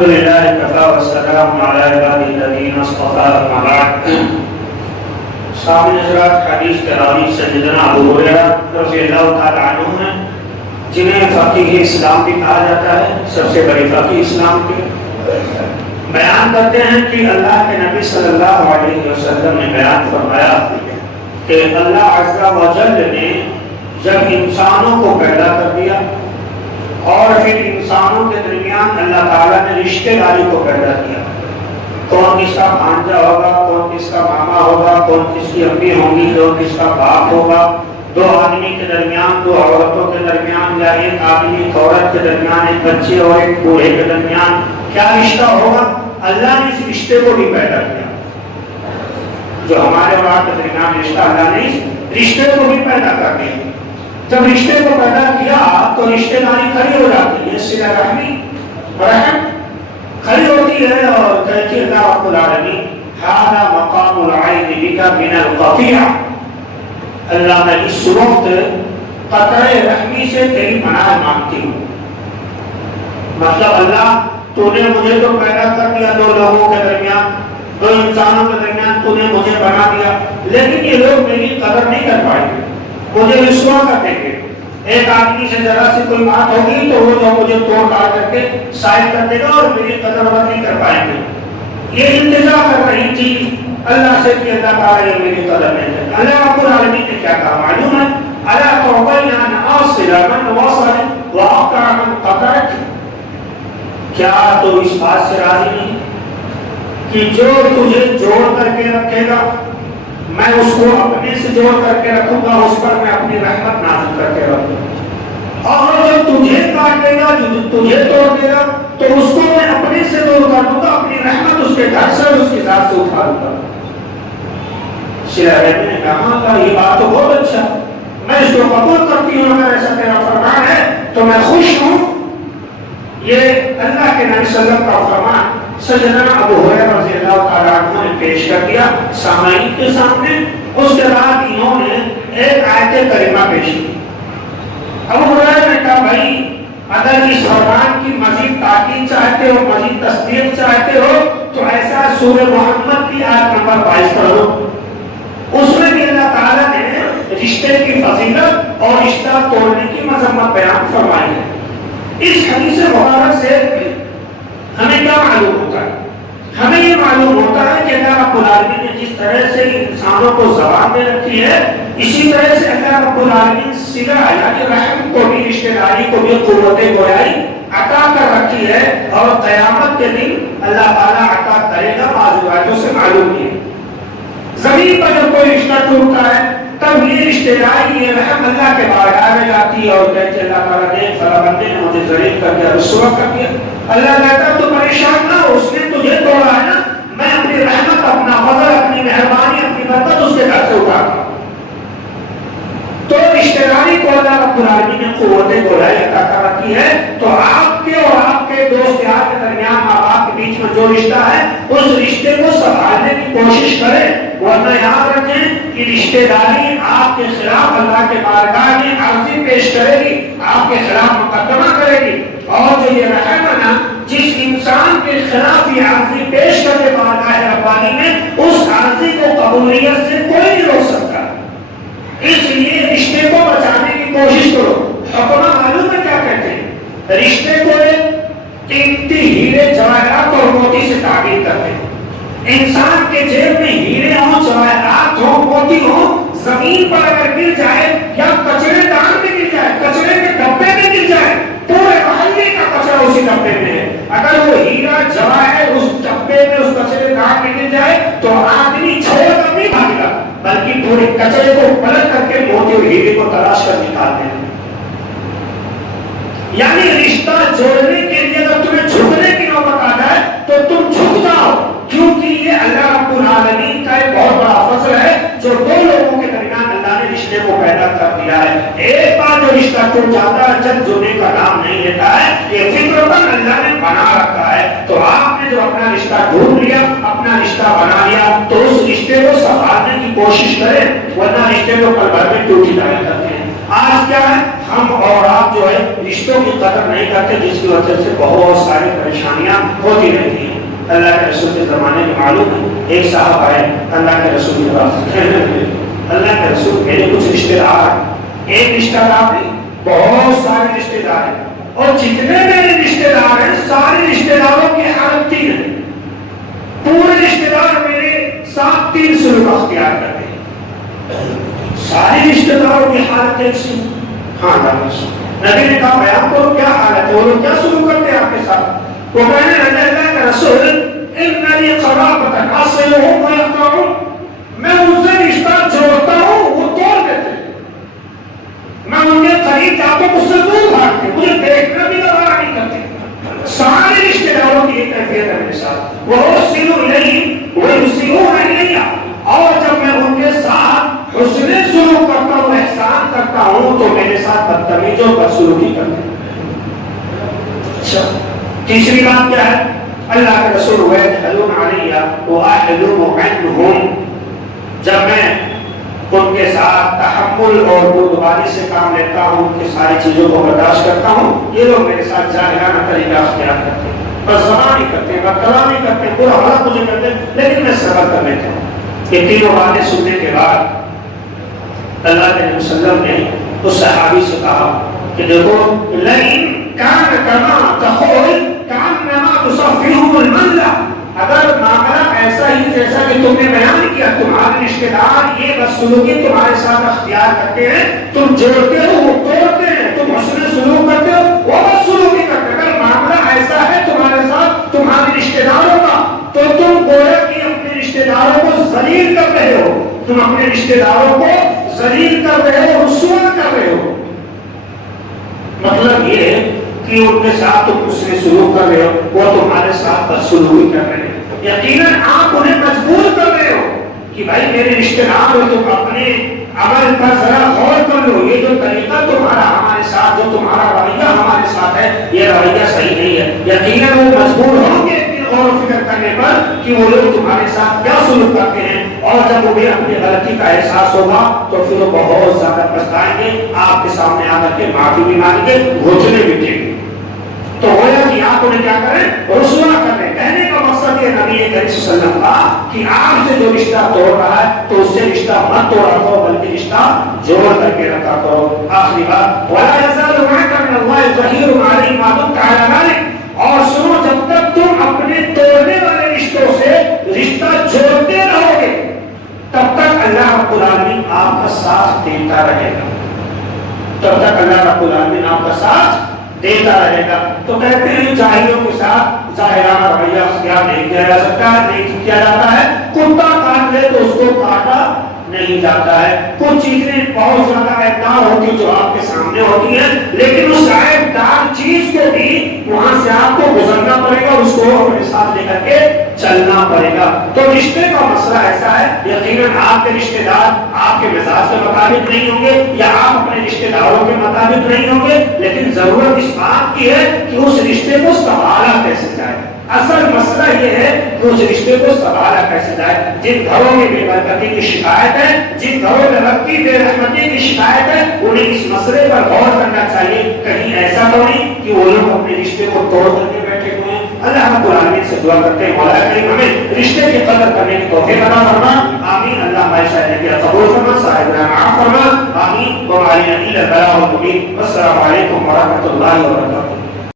الحمد لله كفى والسلام على عباده الذين اصطفى اما بعد. سامعین حضرات، حدیث کے راوی سیدنا ابو ہریرہ رضی اللہ تعالی عنہ ہیں، جنہیں فقیہ اسلام بھی کہا جاتا ہے، سب سے بڑی فقیہ اسلام کے بیان کرتے ہیں کہ اللہ کے نبی صلی اللہ علیہ وسلم نے بیان فرمایا کہ اللہ عز و جل نے جب انسانوں کو پیدا کر دیا اور پھر انسانوں کے درمیان اللہ تعالیٰ نے رشتے داری کو پیدا کیا، کون کس کا بھانجا ہوگا، کون کس کا ماما ہوگا، کون کس کی امی ہوگی، کون کس کا باپ ہوگا، دو آدمی کے درمیان، دو عورتوں کے درمیان، یا ایک آدمی ایک عورت کے درمیان، ایک بچے اور ایک بوڑھے کے درمیان کیا رشتہ ہوگا، اللہ نے اس رشتے کو بھی پیدا کیا. جو ہمارے اور آپ کے درمیان رشتہ، اللہ نے اس رشتے کو بھی پیدا کر دیا. جب رشتے کو پیدا کیا تو رشتے داری کھڑی ہو جاتی ہے، صلہ رحمی رحم کھڑی ہوتی ہے، اور کہتی ہے اللہ رب العالمین ھذا مقام العین بک من القطیع، اللہ میں اس وقت قطع رحمی سے تیری پناہ مانگتی ہوں. مطلب اللہ تو نے مجھے تو پیدا کر دیا دو لوگوں کے درمیان، دو انسانوں کے درمیان تو نے مجھے بنا دیا، لیکن یہ لوگ میری قدر نہیں کر پائیں گے، مجھے رسوا کر دیں گے. ایک آدمی سے ذرا سی کوئی بات ہوگی تو وہ جو مجھے توڑ ڈال کر کے سائل کر دے گا اور میری قدر ور نہیں کر پائیں گے. یہ انتظار کر رہی تھی اللہ سے کہ اللہ تعالیٰ میری قدر نہیں کرتا. اللہ رب العالمین نے کیا کہا معلوم ہے؟ الا ترضین ان اصل من وصل واقطع من قطعک، کیا تو اس بات سے راضی نہیں کہ جو تجھے جوڑ کر کے رکھے گا میں اس کو اپنے سے جوڑ کر کے رکھوں گا، اس پر میں اپنی رحمت نازل کر کے رکھوں گا، اور جو تجھے کاٹ دے گا، جو تجھے توڑ دے گا تو اس کو میں اپنے سے دور کر دوں گا، اپنی رحمت اس کے گھر سے اس کی ذات سے اٹھا دوں گا. شیخ نے کہا یہ بات تو بہت اچھا، میں اس کو قبول کرتی ہوں، اگر ایسا تیرا فرمان ہے تو میں خوش ہوں. یہ اللہ کے نبی صلی اللہ علیہ وسلم کا فرمان سیدنا ابو ہریرہ رضی اللہ تعالیٰ عنہ نے پیش کر دیا سامعین کے سامنے. اس کے بعد انہوں نے ایک آیت کریمہ پیش کی. ابو ہریرہ نے کہا بھائی اگر اس فرمان کی مزید تاکید چاہتے ہو، مزید تصدیق چاہتے ہو تو ایسا سورہ محمد کی آیت نمبر 22 پڑھو. اس میں بھی اللہ تعالیٰ نے رشتے کی فضیلت اور رشتہ توڑنے کی مذمت بیان فرمائی ہے. اس حدیث مبارک سے ہمیں کیا معلوم ہوتا ہے؟ ہمیں یہ معلوم ہوتا ہے کہ اللہ رب العالمین نے جس طرح سے انسانوں کو زبان دے رکھی ہے، اسی طرح سے اللہ رب العالمین صلہ یعنی رحم کو بھی، رشتہ داری کو بھی قوت گویائی عطا کر رکھی ہے، اور قیامت کے دن اللہ تعالیٰ عطا کرے گا. بعض روایتوں سے معلوم ہے زمین پر جب کوئی رشتہ ٹوٹتا ہے تب یہ رشتہ داری، یہ رحم اللہ کے بارگاہ میں جاتی ہے اور کہتے اللہ تعالیٰ نے فلاں بندے نے مجھے ذلیل کر دیا، رسوا کر دیا. اللہ کہتا تو پریشان نہ ہو، اس نے تجھے توڑا ہے نا، میں اپنی رحمت، اپنا فضل، اپنی مہربانی، اپنی برکت اس کے گھر سے اٹھاتا. تو رشتہ داری کو اللہ رب العالمین نے قوت گویائی عطا کر رکھی ہے. تو آپ کے اور آپ کے دوست یار کے درمیان، ماں باپ کے بیچ میں جو رشتہ ہے اس رشتے کو سنبھالنے کی کوشش کریں، ورنہ یاد رکھیں کہ رشتہ داری آپ کے خلاف اللہ کے بارگاہ میں عرضی پیش کرے گی، آپ کے خلاف مقدمہ کرے گی. اور جو یہ رحم ہے نا، جس انسان کے خلاف یہ عرضی پیش کرے بارگاہ ربانی میں، اس عرضی کو قبولیت سے کوئی نہیں روک سکتا. اس لیے رشتے کو بچانے کی کوشش کرو. حکمہ معلوم ہے کیا کہتے ہیں؟ رشتے کو قیمتی ہیرے جواہرات اور موتی سے تعبیر کرتے ہیں. انسان کے جیب میں ہیرے ہوں، جواہرات ہوں، موتی ہوں، زمین پر اگر گر جائے یا کچرے دان میں گر جائے، کچرے کے ڈبے میں گر جائے، پورے محلے کا کچرا اسی ڈبے میں ہے. اگر وہ ہیرا جواہر اس ڈبے میں، اس کچرے دان میں گر جائے تو آدمی چھوڑ کر نہیں بھاگے گا، بلکہ پورے کچرے کو پلٹ کر کے موتی اور ہیرے کو تلاش کر نکالتے ہیں. یعنی رشتہ جوڑنے کے لیے اگر تمہیں جھکنے کی نوبت آ جائے تو تم جھک جاؤ، کیونکہ یہ اللہ رب العالمین کا ایک بہت بڑا فضل ہے جو دو لوگوں کے درمیان اللہ نے رشتے کو پیدا کر دیا ہے. ایک بار جو رشتہ ٹوٹ جاتا ہے جب جڑنے کا نام نہیں لیتا ہے، یہ فطرتاً اللہ نے بنا رکھا ہے. تو آپ نے جو اپنا رشتہ ڈھونڈ لیا، اپنا رشتہ بنا لیا، تو اس رشتے کو سنبھالنے کی کوشش کریں، ورنہ رشتے کو پل بھر میں ٹوٹ ہی جایا کرتے ہیں. آج کیا ہے، ہم اور آپ جو ہے رشتوں کی قدر نہیں کرتے، جس کی وجہ سے بہت ساری پریشانیاں ہوتی رہتی ہیں۔ اللہ کے رسول کے زمانے میں معلوم ہے، ایک صاحب آئے اللہ کے رسول کے پاس، کہنے لگے اللہ کے رسول میرے کچھ رشتے دار، ایک رشتہ دار نہیں بہت سارے رشتے دار ہیں، اور جتنے میرے رشتے دار ہیں سارے رشتے داروں کی حالت تین ہے، پورے رشتے دار میرے ساتھ تین سلوک اختیار کرتے ہیں، سارے رشتے داروں کی حالت ایک سی۔ ہاں نبی نے کہا بیان کرو کیا حالت ہے، وہ لوگ کیا سلوک کرتے ہیں آپ کے ساتھ؟ وہ کہنے لگے اللہ کا رسول اننی قرابۃ اصلهم ويقطعون، میں ان سے رشتہ جوڑتا ہوں وہ توڑ دیتے ہیں، میں ان کے قریب جاتا ہوں مجھ سے دور بھاگتے ہیں، مجھے دیکھنا بھی گوارا نہیں کرتے۔ سارے رشتے داروں کی ایک کیفیت ہے میرے ساتھ، وَأُرْسِلُ إِلَيْهِمْ وَيُرْسِلُونَ إِلَيَّ، اور جب میں ان کے ساتھ حسن سلوک کرتا ہوں، احسان کرتا ہوں، تو میرے ساتھ بدتمیزی اور بدسلوکی کرتے ہیں۔ اچھا تیسری بات کیا ہے؟ اللہ کے رسول وَيَجْهَلُونَ عَلَيَّ وَأَحْلُمُ عَنْهُمْ، جب میں ان کے ساتھ تحمل اور بردباری سے کام لیتا ہوں، ان کی ساری چیزوں کو برداشت کرتا ہوں، یہ لوگ میرے ساتھ جاہلانہ طریقہ اختیار کرتے ہیں، بس زبانی کرتے ہیں، بد کلامی کرتے ہیں، پورا حالت مجھے کرتے ہیں، لیکن میں صبر کر لیتا ہوں۔ یہ تینوں باتیں سننے کے بعد اللہ کے نبی صلی اللہ علیہ وسلم نے اس صحابی سے کہا کہ دیکھو لئن کان کما تقول کانما تصفیہم المنزلہ، اگر معاملہ ایسا ہی جیسا کہ تم نے بیان کیا، تمہارے رشتے دار یہ بدسلوکی تمہارے ساتھ اختیار کرتے ہیں، تم جوڑتے ہو وہ توڑتے ہیں، تم حسن سلوک کرتے ہو وہ بدسلوکی کرتے ہیں، اگر معاملہ ایسا ہے تمہارے ساتھ تمہارے رشتے داروں کا، تو تم گویا کہ اپنے رشتے داروں کو ذلیل کر رہے ہو، تم اپنے رشتے داروں کو ذلیل کر رہے ہو، رسوا کر رہے ہو۔ مطلب یہ ہے کہ ان کے ساتھ تم اس سے سلوک کر رہے ہو، وہ تمہارے ساتھ بدسلوکی کر رہے ہیں، یقیناً آپ انہیں مجبور کر رہے ہو کہ بھائی میرے رشتے دار ہو، تم اپنے عمل پر ذرا غور کر لو، یہ جو طریقہ تمہارا ہمارے ساتھ، جو تمہارا رویہ ہمارے ساتھ ہے، یہ رویہ صحیح نہیں ہے، یقیناً وہ مجبور ہوں گے غور و فکر کرنے پر کہ وہ لوگ تمہارے ساتھ کیا سلوک کرتے ہیں، اور جب انہیں اپنی غلطی کا احساس ہوگا تو پھر وہ بہت زیادہ پچھتائیں گے، آپ کے سامنے آ کر کے معافی بھی مانگیں گے، گھٹنے بھی دیں گے۔ تو گویا کہ آپ انہیں کیا کریں، رسوا کریں۔ کہنے کا مقصد یہ نبی کریم صلی اللہ علیہ وسلم کا کہ آپ سے جو رشتہ توڑ رہا ہے تو اس سے رشتہ مت توڑا کرو، بلکہ رشتہ جوڑ کر کے رکھا کرو۔ آخری بات وَلَا يَزَالُ مَعَكَ مِنَ اللَّهِ ظَهِيرٌ عَلَيْكَ مَا دُمْتَ عَلَىٰ ذَلِكَ، اور سنو جب تک تم اپنے توڑنے والے رشتوں سے رشتہ جوڑتے رہو گے تب تک اللہ رب العالمین آپ کا ساتھ دیتا رہے گا، تب تک اللہ رب العالمین آپ کا ساتھ دیتا رہے گا۔ تو کہتے ہیں جاہلوں کے ساتھ ظاہرانہ رویہ اختیار نہیں کیا جا سکتا ہے، نہیں کیا جاتا ہے، کتا کاٹ لے تو اس کو کاٹا نہیں جاتا ہے۔ کچھ چیزیں بہت زیادہ عیبدار ہوتی جو آپ کے سامنے ہوتی ہیں، لیکن اس عیبدار چیز کو بھی وہاں سے آپ کو گزرنا پڑے گا، اس کو اپنے ساتھ لے کر کے چلنا پڑے گا۔ تو رشتے کا مسئلہ ایسا ہے، یقیناً آپ کے رشتے دار آپ کے مزاج کے مطابق نہیں ہوں گے یا آپ اپنے رشتے داروں کے مطابق نہیں ہوں گے، لیکن ضرورت اس بات کی ہے کہ اس رشتے کو سنبھالا کیسے جائے۔ اصل مسئلہ یہ ہے کہ اس رشتے کو سنبھالا کیسے جائے۔ جن گھروں میں بے برکتی کی شکایت ہے، جن گھروں میں رب کی بے رحمتی کی شکایت ہے، انہیں اس مسئلے پر غور کرنا چاہیے، کہیں ایسا تو نہیں کہ وہ لوگ اپنے رشتے کو توڑ کر کے بیٹھے ہوئے ہیں۔ اللہ رب العالمین سے دعا کرتے ہیں مولا کریم ہمیں رشتے کی قدر کرنے کی توفیق عطا فرما، آمین۔ اللہ ہمارے شاہدہ کی قبول فرما، صاحبنا معاف فرما، آمین۔ وعلینا الا البلاغ المبین۔ والسلام علیکم ورحمۃ اللہ وبرکاتہ۔